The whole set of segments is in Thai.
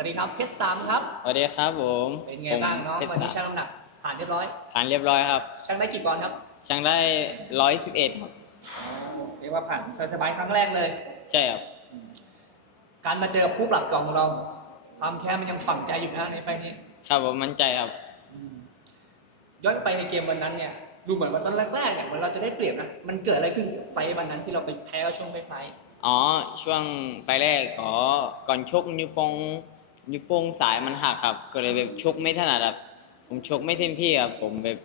สวัสดีครับเพชรสามครับ สวัสดีครับผมเป็นไงบ้างน้องผมวันเพนี้ชรชั่สางมน้ำหนักผ่านเรียบร้อย ผ่านเรียบร้อยครับชั่งได้กี่ปอนด์ครับช่างได้ร้อยสิบเอ็ดครับเรียกว่าผ่านสบายๆครั้งแรกเลย ใช่ครับ การมาเจอคู่ปรับกล่องของเรา ความแค้นมันยังฝังใจอยู่นะในไฟล์นี้ ครับผมมั่นใจครับย้อนไปในเกมวันนั้นเนี่ยดูเหมือนว่าตอนแรกๆเนี่ยเหมือนเราจะได้เปรียบนะมันเกิดอะไรขึ้นไฟล์วันนั้นที่เราไปแพ้ช่วงท้ายอ๋อช่วงไปแรกขอก่อนชกนิ้วโป้ง นิ้วโป้งสายมันหักครับ ก็เลยแบบชกไม่ถนัดครับ ผมชกไม่เต็มที่ครับ ผมแบบ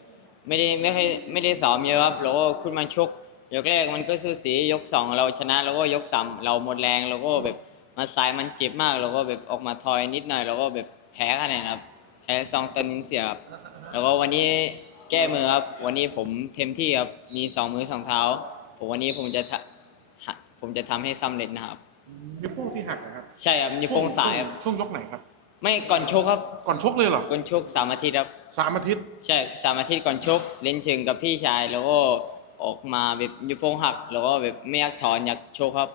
ไม่ได้ไม่ค่อยไม่ได้ซ้อมเยอะครับแล้วก็ขึ้นมาชก ยกแรกมันก็สู้สียกสองเราชนะแล้วก็ยกสามเราหมดแรงแล้วก็แบบมาสายมันเจ็บมากแล้วก็แบบออกมาทอยนิดหน่อยแล้วก็แบบแพ้คะแนนครับ แพ้สองต่อหนึ่งเสียครับ แล้วก็วันนี้แก้มือครับ วันนี้ผมเต็มที่ครับ มีสองมือสองเท้า ผมวันนี้ผมจะทะหะผมจะทำให้สำเร็จนะครับนิ้วโป้งที่หักนะครับ ใช่ครับนิ้วโป้งสายครับช่วงช่วงยกไหนครับ ไม่ก่อนชกครับ ก่อนชกเลยเหรอก่อนชกสามอาทิตย์ครับสามอาทิตย์ใช่สามอาทิตย์ก่อนชก เล่นเชิงกับพี่ชายแล้วก็ออกมาแบบนิ้วโป้งหัก แล้วก็แบบไม่อยากถอนอยากชกครับ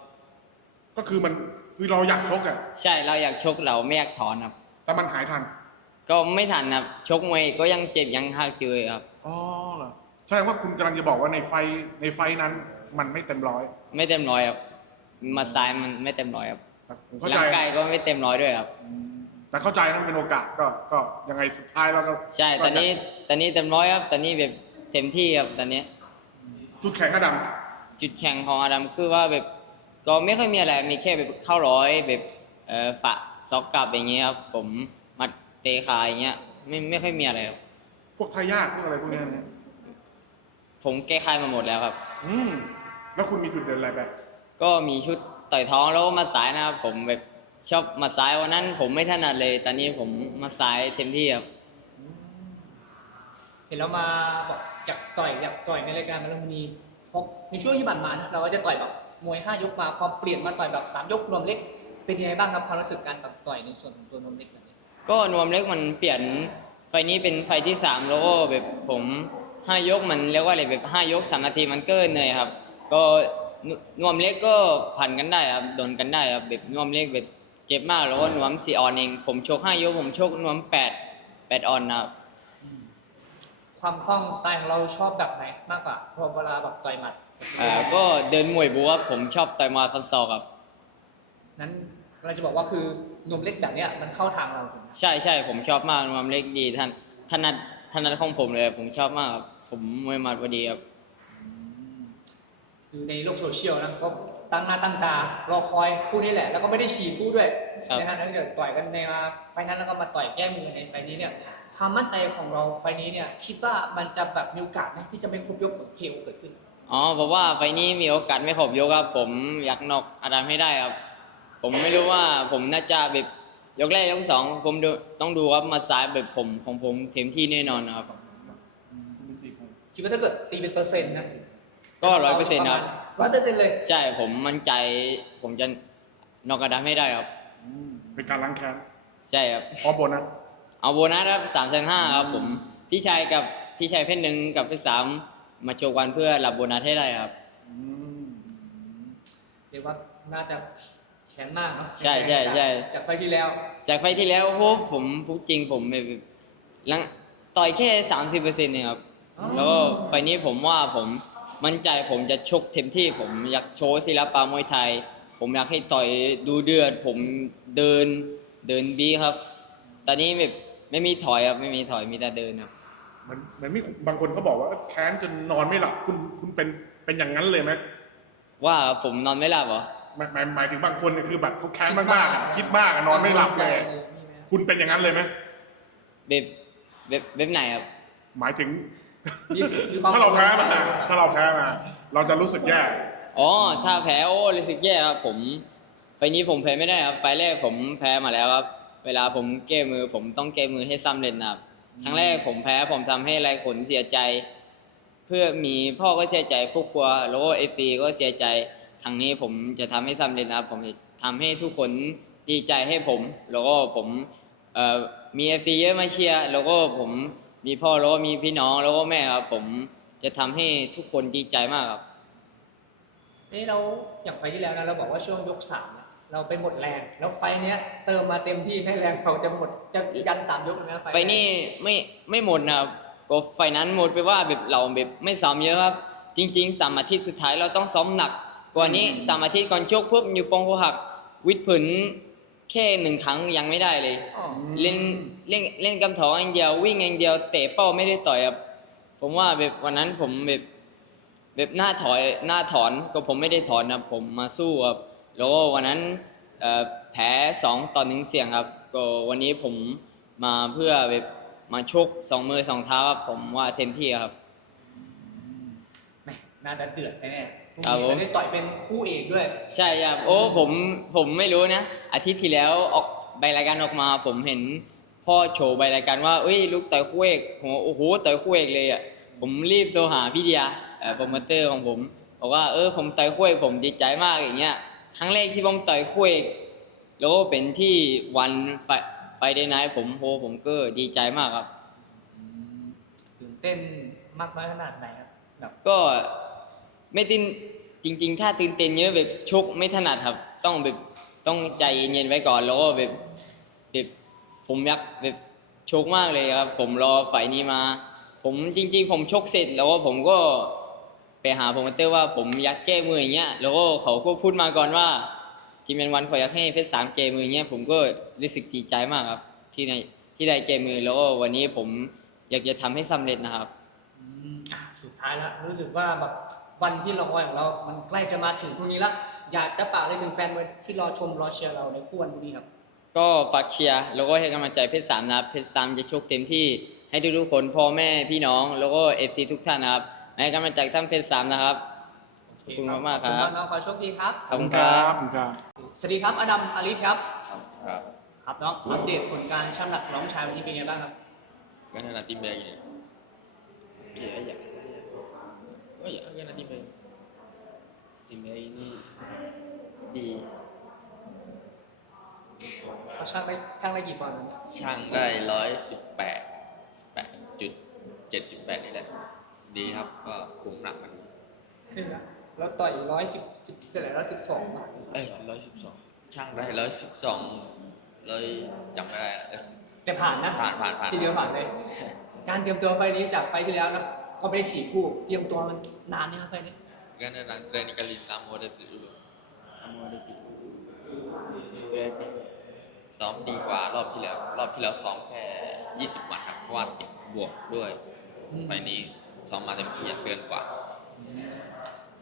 ก็คือมันคือเราอยากชกอะใช่เราอยากชกเราไม่อยากถอนครับ แต่มันหายทัน ก็ไม่ทันครับชกมวยก็ยังเจ็บยังหักอยู่เลยครับอ๋อเหรอแสดงว่าคุณกำลังจะบอกว่าในไฟในไฟนั้นมันไม่เต็มร้อย ไม่เต็มร้อยครับมาซ้ายมันไม่เต็มร้อยครับ แต่ผมเข้าใจร่างกายก็ไม่เต็มร้อยด้วยครับอืมแต่เข้าใจนะมันเป็นโอกาสก็ก็ยังไงสุดท้ายเราก็ใช่ ตอนนี้ตอนนี้เต็มร้อยครับ ตอนนี้แบบเต็มที่ครับตอนนี้ จุดแข็งอดัมจุดแข็งของอาดัมคือว่าแบบก็ไม่ค่อยมีอะไรมีแค่แบบเข้าร้อยแบบเอ่อฝะซอกกลับอย่างเงี้ยครับผมมัดเตะขาอย่างเงี้ยไม่ไม่ค่อยมีอะไรครับพวกทายาทพวกอะไรพวกเนี้ยนะผมแก้ไขมาหมดแล้วครับ อืมแล้วคุณมีจุดเด่นอะไรไปก็มีชุด ต่อยท้องแล้วก็มัดซ้ายนะครับ ผมแบบชอบมัดซ้ายวันนั้น ผมไม่ถนัดเลย ตอนนี้ผมมัดซ้ายเต็มที่ครับ เห็นเรามาบอกอยากต่อยอยากต่อยในรายการมันมีพบในช่วงที่ผ่านมานะเราก็จะต่อยแบบมวยห้ายกมาพอเปลี่ยนมาต่อยแบบสามยกรวมเล็ก เป็นยังไงบ้างครับความรู้สึกการแบบต่อยในส่วนของตัวนวมเล็กแบบนี้ก็นวมเล็กมันเปลี่ยนไฟนี้เป็นไฟที่สามแล้วก็แบบผมห้ายกมันเรียกว่าอะไรแบบห้ายกสามนาทีมันก็เหนื่อยครับ ก็ นนวมเล็กก็ผ่านกันได้ครับโดนกันได้ครับแบบนวมเล็กแบบเจ็บมากแล้วก็นวมสี่ออนเอง ผมชกห้ายกผมชกนวมแปดแปดออนนะครับความคล่องสไตล์ของเราชอบแบบไหนมากกว่าเพราะเวลาแบบต่อยหมัดอ่าก็เดินมวยบูครับผมชอบต่อยมาฟันศอกครับนั้นเราจะบอกว่าคือนวมเล็กแบบเนี้ยมันเข้าทางเราถูกไหมใช่ใช่ผมชอบมากนวมเล็กดีท่านถนัดถนัดของผมเลย ผมชอบมากครับผมมวยหมัดพอดีครับ คือในโลกโซเชียลนะก็ตั้งหน้าตั้งตารอคอยคู่นี้แหละ แล้วก็ไม่ได้ฉีดคู่ด้วยครับนะฮะถ้าเกิดต่อยกันในไฟล์นั้นแล้วก็มาต่อยแก้มือในไฟล์นี้เนี่ยความมั่นใจของเราไฟล์นี้เนี่ยคิดว่ามันจะแบบมีโอกาสไหมที่จะไม่ครบยกเหมือนเคโอเกิดขึ้นอ๋อบอกว่าไฟล์นี้มีโอกาสไม่ขบยกครับผมอยากนอกอาดัมให้ได้ครับ ผมไม่รู้ว่าผมน่าจะแบบยกแรกยกสองผมดูต้องดูครับมาซ้ายแบบผมของผมเต็มที่แน่นอนนะครับคิดว่าถ้าเกิดตีเป็นเปอร์เซ็นต์นะ ก็ร้อยเปอร์เซ็นต์ครับ ร้อยเปอร์เซ็นต์เลยใช่ผมมั่นใจ ผมจะนอกอาดัมให้ได้ครับ อืมเป็นการล้างแค้นใช่ครับพอโบนัส เอาโบนัสครับสามแสนห้าครับ ผมพี่ชายกับพี่ชายเพชรหนึ่งกับเพชรสามมาโชว์กันเพื่อรับโบนัสให้ได้ครับ อืมเรียกว่าน่าจะแข็งมากเนาะใช่ใช่ใช่ จากไฟล์ที่แล้ว จากไฟล์ที่แล้วโอ้โหผมพูดจริงผมแบบลังต่อยแค่สามสิบเปอร์เซ็นต์เองครับ อ๋อ แล้วก็ไฟล์นี้ผมว่าผม มั่นใจผมจะชกเต็มที่ ผมอยากโชว์ศิลปะมวยไทย ผมอยากให้ต่อยดูเดือด ผมเดินเดินบีครับ ตอนนี้แบบไม่มีถอยครับไม่มีถอยมีแต่เดินครับเหมันเหมันมีบางคนเขาบอกว่าแค้นจนนอนไม่หลับคุณคุณเป็นเป็นอย่างนั้นเลยไหมว่าผมนอนไม่หลับเหรอหมายหมายหมายถึงบางคนเนี่ยคือแบบเขาแค้นมากๆอะคิดมากอะนอนไม่หลับเลยคุณเป็นอย่างนั้นเลยไหมแบบแบบแบบไหนครับ หมายถึง มีมีควมถ้าเราแพ้มาถ้าเราแพ้มา เราจะรู้สึกแย่ อ๋อ ถ้าแพ้โอ้รู้สึกแย่ครับ ผม ไฟล์นี้ผมแพ้ไม่ได้ครับ ไฟล์แรกผมแพ้มาแล้วครับ เวลาผมแก้มือ ผมต้องแก้มือให้ซ้ำเล่นนะครับ ครั้งแรกผมแพ้ผมทำให้ไรขนเสียใจ เพื่อมีพ่อก็เสียใจครอบครัวแล้วก็เอฟซีก็เสียใจ ครั้งนี้ผมจะทำให้สำเร็จนะครับ ผมจะทำให้ทุกคนดีใจให้ผม แล้วก็ผมเอ่อมีเอฟซีเยอะมาเชียร์ แล้วก็ผม มีพ่อแล้วก็มีพี่น้องแล้วก็แม่ครับ ผมจะทำให้ทุกคนดีใจมากครับนี่เราอย่างไฟล์ที่แล้วนะเราบอกว่าช่วงยกสามเนี่ยเราไปหมดแรง แล้วไฟล์เนี้ยเติมมาเต็มที่ให้แรงเราจะหมดจะยันสามยกเลยนะไฟล์ไปนี่ไม่ไม่หมดนะครับก็ไฟนั้นหมดไปว่าแบบเราแบบไม่ซ้อมเยอะครับ จริงๆสามอาทิตย์สุดท้ายเราต้องซ้อมหนัก กว่านี้สามอาทิตย์ก่อนชกปุ๊บนิ้วโป้งเขาหักวิดผืนแค่หนึ่งครั้งยังไม่ได้เลยอ๋อเล่น เล่นเล่นกำถองอย่างเดียว วิ่งอย่างเดียวเตะเป้าไม่ได้ต่อยครับผมว่าแบบวันนั้นผมแบบแบบหน้าถอยหน้าถอนก็ผมไม่ได้ถอนครับผมมาสู้ครับแล้วก็วันนั้นเอ่อแพ้สองต่อหนึ่งเสียงครับ ก็วันนี้ผมมาเพื่อแบบมาชกสองมือสองเท้าครับผมว่าเต็มที่ครับแหม่น่าจะเดือดแน่ๆพรุ่งครับผมนี้จะได้ต่อยเป็นคู่เอกด้วย ใช่ครับโอ้ผมผมไม่รู้นะ อาทิตย์ที่แล้วออกใบรายการออกมาผมเห็น พ่อโชว์ใบรายการว่าเอ้ยลูกต่อยคู่เอกผมว่าโอ้โหต่อยคู่เอกเลยอะผมรีบโทรหาพี่เดียเอ่อโปรโมเตอร์ของผมบอกว่าเออผมต่อยคู่เอกผมดีใจมากอย่างเงี้ยครั้งแรกที่ผมต่อยคู่เอกแล้วก็เป็นที่วันไฟไฟเดย์ไนท์ผมโหผมก็ดีใจมากครับตื่นเต้นมากน้อยขนาดไหนครับแบบก็ไม่ตื่นจริง ๆ ถ้าตื่นเต้นเยอะแบบชกไม่ถนัดครับ ต้องแบบต้องใจเย็นๆไว้ก่อนแล้วก็แบบแบบ ผมอยากแบบชกมากเลยครับ ผมรอไฟล์นี้มา ผมจริง ๆ ผมชกเสร็จแล้วก็ผมก็ไปหาโปรโมเตอร์ว่าผมอยากแก้มืออย่างเงี้ยแล้วก็เขาก็พูดมาก่อนว่าทีมเป็นวันขออยากให้เพชรสามแก้มืออย่างเงี้ยผมก็รู้สึกดีใจมากครับ ที่ในที่ได้แก้มือแล้วก็วันนี้ผมอยากจะทำให้สำเร็จนะครับอืมอะสุดท้ายแล้วรู้สึกว่าแบบวันที่เราคอยของเรา มันใกล้จะมาถึงพรุ่งนี้และอยากจะฝากอะไรถึงแฟนมวยที่รอชมรอเชียร์เราในคู่วันพรุ่งนี้ครับ ก็ฝากเชียร์แล้วก็ให้กำลังใจเพชรสามนะครับเพชรสามจะชกเต็มที่ให้ทุกๆคนพ่อแม่พี่น้อง แล้วก็เอฟซีทุกท่านนะครับให้กำลังใจท่านเพชรสามนะครับขอบคุณมากๆครับขอบ คุณน้องขอโชคดีครับ ขอบคุณครับ ขอบคุณครับ สวัสดีครับอดัมอาลิฟครับ ครับครับน้องอัปเดตผลการชั่งน้ำหนักน้องชายวันนี้เป็นไงบ้างครับ Gana na tim lagi ni. Okey, ajak. Oh ya, gana tim lagi. Tim lagi ni di เขาชั่งได้ชั่งได้กี่ปอนด์วันนี้ช่างได้ร้อยสิบแปดแปดจุดเจ็ดจุดแปดนี่แหละ ดีครับก็คุมหนักมันขึ้นแล้วแล้วต่อยร้อยสิบสิบเท่าไหร่ร้อยสิบสองบาทเอ้ยร้อยสิบสองช่างได้ร้อยสิบสองร้อยจำไม่ได้นะเอ้ยแต่ผ่านนะผ่านผ่านผ่าน ทีเดียวผ่านเลย การเตรียมตัวไฟล์นี้จากไฟล์ที่แล้วนะก็ไม่ได้ฉีกคู่เตรียมตัวมันนานนะครับไฟล์นี้ Gana na training kali lama dah tu dulu. Lama dah tu. Sebenarnya ซ้อมดีกว่ารอบที่แล้ว รอบที่แล้วซ้อมแค่ยี่สิบวันครับเพราะว่าติดบวกด้วยอืมไฟล์นี้ซ้อมมาเต็มที่อะเกินกว่า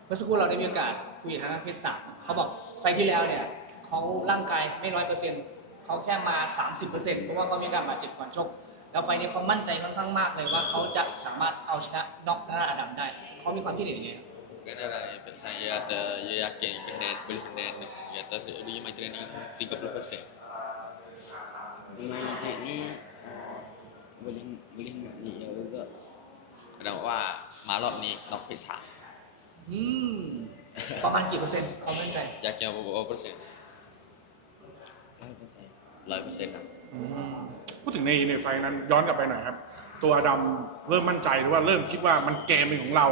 เมื่อสักครู่เราได้มีโอกาสคุยกับทางเพชรสามเขาบอกไฟล์ที่แล้วเนี่ยเขาร่างกายไม่ร้อยเปอร์เซ็นต์เขาแค่มาสามสิบเปอร์เซ็นต์เพราะว่าเขามีการบาดเจ็บก่อนชก แล้วไฟล์นี้เขามั่นใจค่อนข้างมากเลยว่าเขาจะสามารถเอาชนะน็อกหน้าอดัมได้เขามีความคิดเห็นยังไงครับ Kan ada saya ada dia yakin benden boleh benden dia kata dia main training 30%. Pemain training uh, boleh boleh nak ni ya juga. แสดงว่ามารอบนี้น็อกไปสามอืมประมาณกี่เปอร์เซ็นต์เขามมั่นใจอยากจะบอกเปอร์เซ็นต์ 100%. ร้อยเปอร์เซ็นต์ครับอืมพูดถึงในในไฟนั้นย้อนกลับไปหน่อยครับ ตัวอดำเริ่มมั่นใจหรือว่าเริ่มคิดว่ามันเกมเป็นของเรา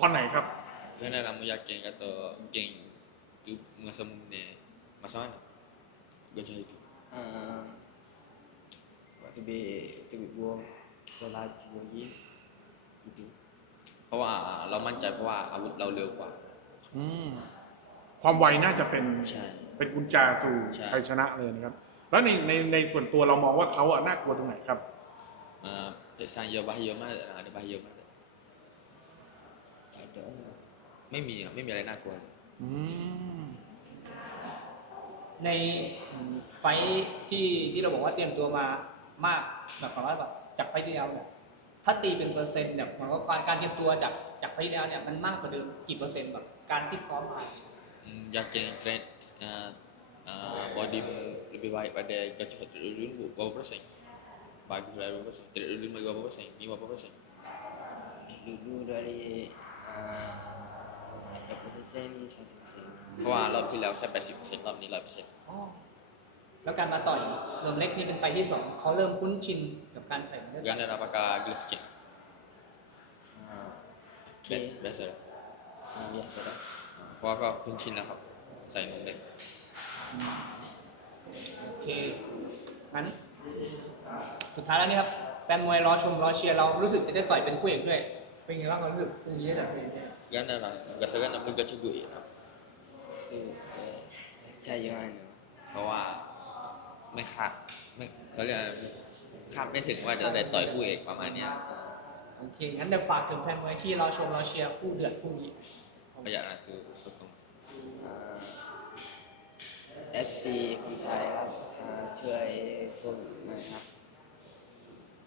ตอนไหนครับ Kerana kamu yakin kata geng tu masa mumne masa mana? Gajah itu. Uh, waktu be tu be buang kita laju lagi itu. เพราะว่าเรามั่นใจเพราะว่าอาวุธเราเร็วกว่า อืมความไวน่าจะเป็นใช่ เป็นกุญแจสู่ใช่ ชัยชนะเลยนะครับ แล้วในในในส่วนตัวเรามองว่าเขาอะน่ากลัวตรงไหนครับเอ่อเป็นสายเยอะบาเยอะมากเลยนะบาเยอะมากเลย Tak ada. ไม่มีอะไม่มีอะไรน่ากลัวเลยอืม ในไฟท์ที่ที่เราบอกว่าเตรียมตัวมา มากแบบประมาณแบบจากไฟท์ที่แล้วเนี่ยถ้าตีเป็นเปอร์เซ็นต์เนี่ยหมายความว่าการเตรียมตัวจากจากไฟท์ที่แล้วเนี่ยมันมากกว่าเดิมกี่เปอร์เซ็นต์แบบการฟิตซ้อมอะไรอืม yakin train uh, uh, body lebih baik pada gajah terdulu berapa persen? Bagi berapa persen? Terdulu berapa persen? Ni berapa persen? Dulu dari uh, 80% ni 100%. เพราะว่ารอบที่แล้วแค่80เปอร์เแล้วการมาต่อยเริ่มเล็กนี่เป็นไฟท์ที่สองเขาเริ่มคุ้นชินกับการใส่เนื้อ Gana apakah gelar kecil? Uh, Okay. okay. Biasa dah. Uh, biasa dah. เพราะว่าก็คุ้นชินแล้วครับ ใส่นมเล็กอโอเคงั้นสุดท้ายแล้วนี่ครับแฟนมวยรอชมรอเชียร์เรารู้สึกจะได้ต่อยเป็นคู่เอกด้วย เป็นไงบ้างความรู้สึกตรงนี้จากเป็นไง Gana lah, rasakan nak beli gacha gue ครับรู้สึกจะใจยังไงเนาะเพราะว่า ไม่คาดไม่เขาเรียกอะไรคาดไม่ถึงว่าจะได้ต่อยคู่เอกประมาณเนี้ยโอเค งั้นเดี๋ยวฝากถึงแฟนมวยที่รอชมรอเชียร์คู่เดือดคู่นี้ก็อยากจะซื้อสุดตรงเอฟซีคนไทยครับอ่าช่วยผมหน่อยครับ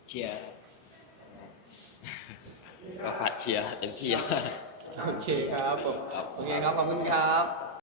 เชียร์ครับก็ฝากเชียร์เต็มที่ โอเคครับผมครับ โอเคครับ ขอบคุณครับ